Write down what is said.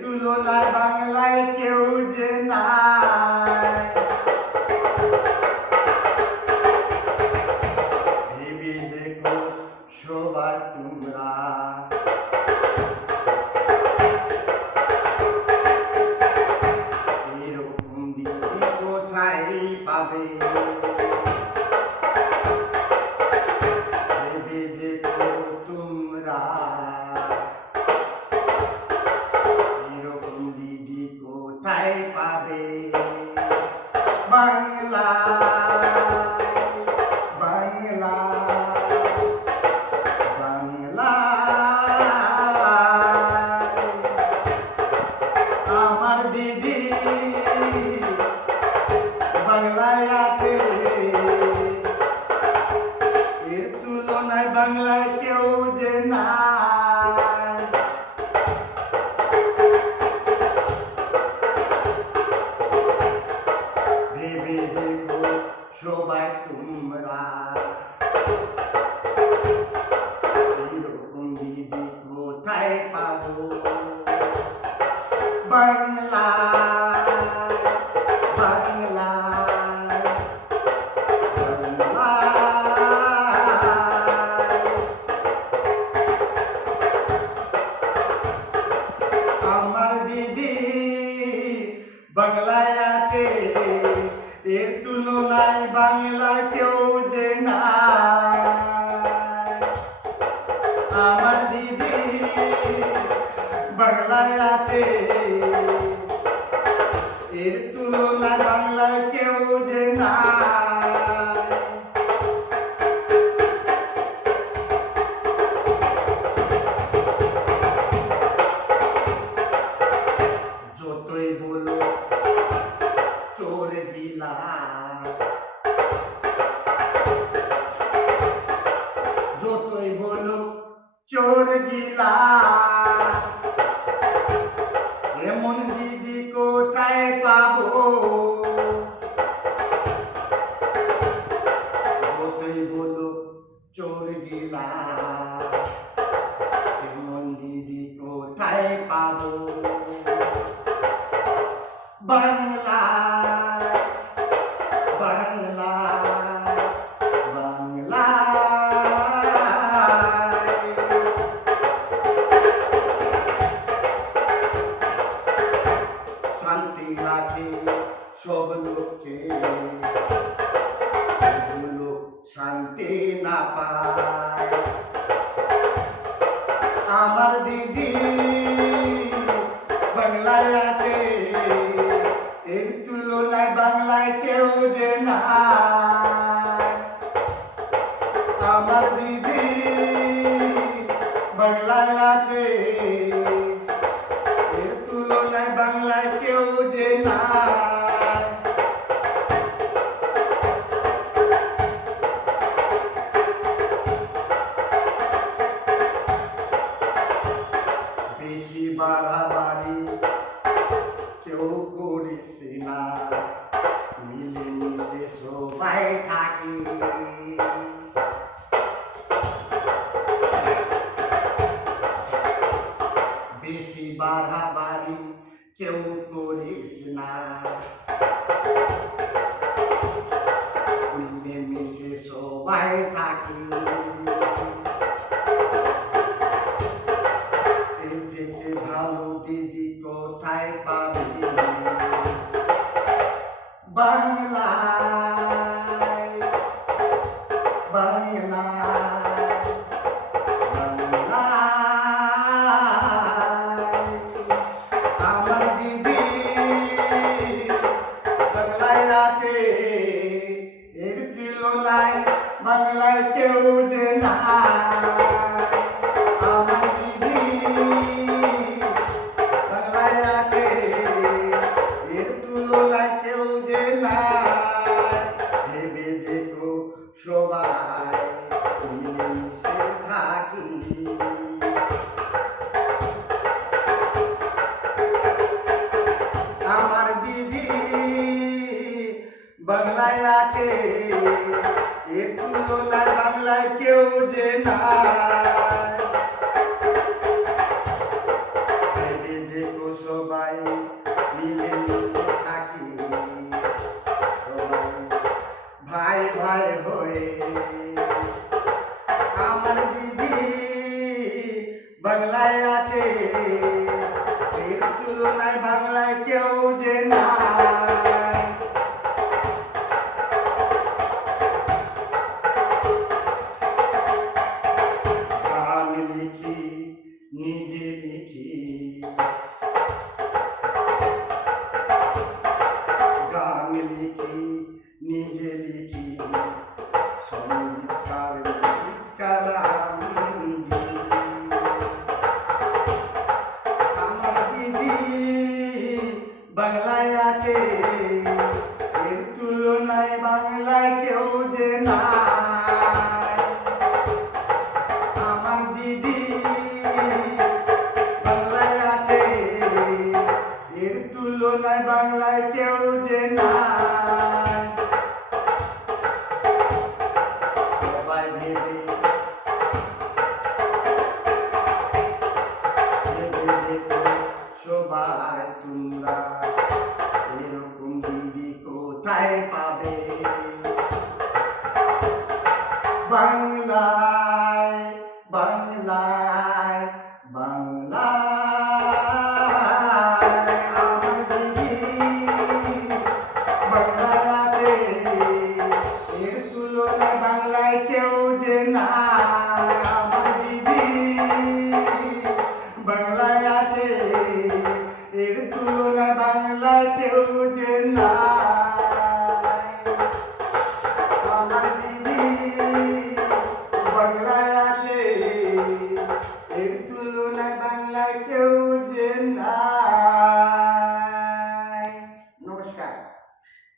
তুলনায় বাংলায় কে বাংলা শান্তি রাখে সব লোককে। লোক শান্তি না আমার দিদি বাংলায় আছে এর তুলনায় বাংলায় কেউ যোজনা আমার দিদি বাংলায় আছে এর তুলনায় বাংলায় কেউ যে না বেশি বাড়াবাড়ি কেউ করিস না মিলেমিশে সবাই থাকি। বেশি বাড়াবাড়ি কেউ করিস না। মিলেমিশে সবাই থাকি ভালো দিদি কোথায় পাবি? বাংলায় আছে। সবাই তোমরা এরকম কোথায় পাবে বাংলায়